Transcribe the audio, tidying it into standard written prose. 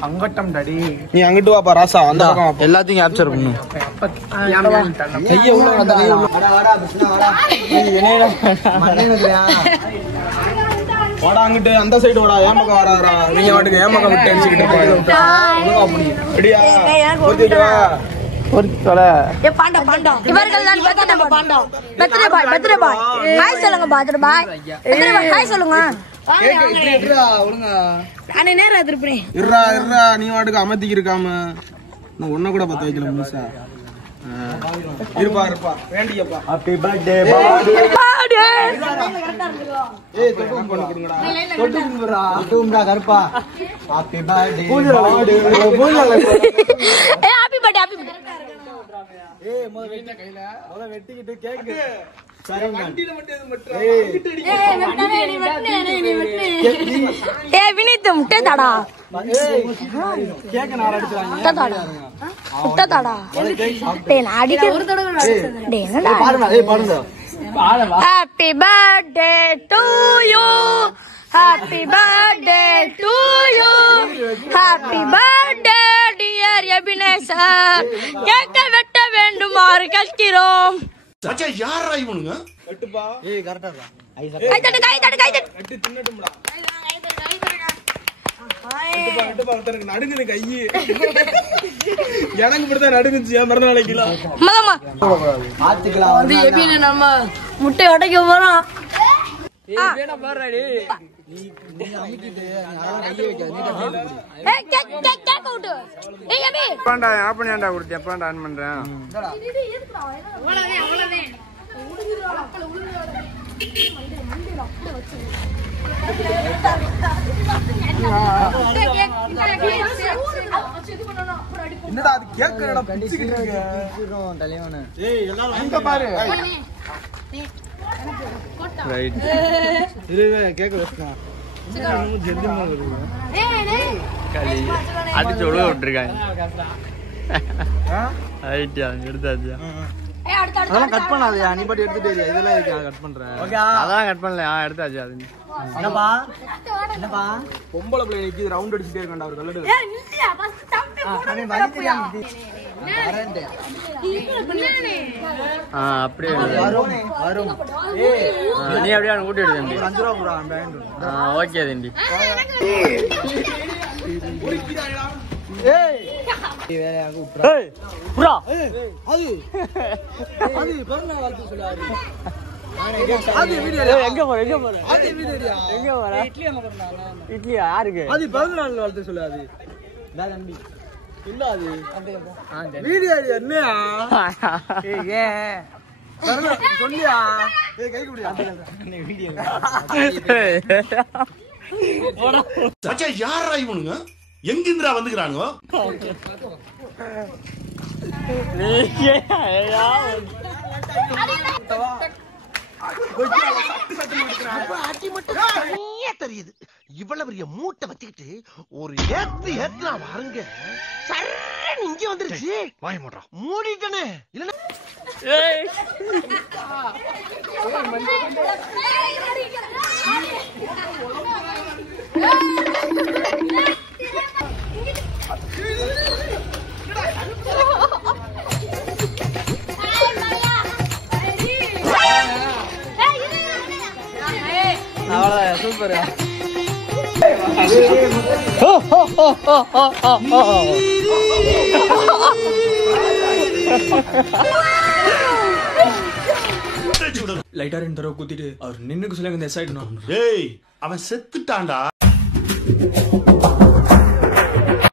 சங்கட்டம் daddy. நீ அங்கிட்டு வாப்பா ராசா, அந்த பக்கம் எல்லாத்தையும் கேப்சர் பண்ணு. கைய உள்ள வாடா, அங்கிட்டு அந்த சைடு வாடா. ஏன் பக்கம் வராதா? நீங்க வாட்டுக்கு ஏன் பக்கம் விட்டு அடிச்சுக்கிட்டு இருப்பாங்க. அப்படியா இவர்கள் தான் பர்த்டே பாய். ஹாய் சொல்லுங்க பர்த்டே பாய். ஹாய் சொல்லுங்க. நீ வாட்டுக்கு அமர்த்திக்கு இருக்காம நான் ஒன்ன கூட பத்த வைக்கல முழுசா. இருப்பா வேண்டியப்பா. ஹாப்பி பர்த்டே ஏய் தொட்டு பண்ணி கொடுங்கடா. தொட்டு கும்புறா. தொட்டும்டா கருப்பா. ஹாப்பி பர்த்டே ஏய் ஹாப்பி பர்த்டே ஏய் முத வெட்டிக்கிட்டு கேக் சரிங்க. வண்டில மட்டும் ஏய் வினித் முட்டை தாடா. ஏய் கேக் நார அடிச்சாங்க. முட்டை தாடா. டேய் நான் அடிக்க ஒரு தடவை டேய் என்னடா பாருடா. ஏய் பாருங்க. Happy birthday to you. Happy birthday to you. Happy birthday dear Ebenezer. கேக்க வெட்ட வேண்டுமாறு கேட்கிறோம். மச்சான் யாரா இவனுங்க? வெட்டுப்பா. ஏய் கரெக்ட்டா இருக்கா? கை தட்டு. வெட்டி தின்னட்டும்டா. வெட்டுப்பா தரங்க நடுங்குது கை. எனக்கு மட்டும் நடுங்குச்சு. மறந்த நாளைக்குல மகமா ஆத்துக்கலாம். வந்து எபினே நம்ம முட்டை உடைக்க போறோம். ஏய் வேணா பாருடா. நீ அமிக்கிட்டு யாரா கைய வைக்காத. நீட்டா போடு. ஏய் கேக் அவுட். ஏய் எபி பாண்டா ஆப் பண்ணியாண்டா கொடுத்தியா? பாண்டா ஆன் பண்றேன். அவ்வளவே என்னடா அது கேக்கறடா பிச்சிக்கிட்டு இருக்கு. தலைவனே. ஏய் எல்லாரும் அங்க பாரு. ரைட். இதுவே கேக்க வெச்சா. இன்னும் ஜெல்லிமா வருது. களி அடிச்சு ஒழுக விட்டுருக்காங்க. ரைட் எடுத்தாச்சு. அதெல்லாம் கட் பண்ணாதயா. நீ பாட்டு எடுத்துட்டே இரு. இதெல்லாம் இருக்கு நான் கட் பண்றேன். அதான் கட் பண்ணல. எடுத்தாச்சு. அது என்னப்பா பொம்பளை பிள்ளை நிக்கி ரவுண்ட் அடிச்சிட்டே இருக்கான்டா அவர் கல்லடு. ஏய் நில்லியா பஸ் தம்பி போடு. அப்படியே வரும். ஏய் நீ அப்படியே ஊட்டி விடு தம்பி. 5 ரூபாய் குறா பேண்ட். ஓகே தம்பி. ஏய் வேலையாக உட்றா. ஏய் புரா. அது பர்னா வாழ்த்து சொல்லாரு. அது வீடியோ எங்க போற? அது வீடியோடா. எங்க போற? இட்லி நம்ம பண்ணாங்க. இட்லியா யாருக்கு? அது 14 வாழ்த்து சொல்லாது. டா தம்பி இல்ல அது வீடியோ என்னயா? ஏய் ஏன் பர்னா சொல்லியா? ஏய் கை குடியா. நீ வீடியோ மச்சான் யாரா இவனுங்க? எங்கிந்திரா வந்துக்கிறானுங்க? தெரியுது. இவ்வளவு பெரிய மூட்டை வச்சுக்கிட்டு ஒரு ஏத்து வாருங்க. இங்க வந்துருச்சு. வாய் மூடுறா. மூடிட்டனே. இல்ல அவ்வளவுதான் சூப்பர். லைட்டா 2 தடவை குத்திட்டு அவர் நின்னுக்கு சொல்லுங்க இந்த சைடு. ஏய் அவன் செத்துட்டான்டா.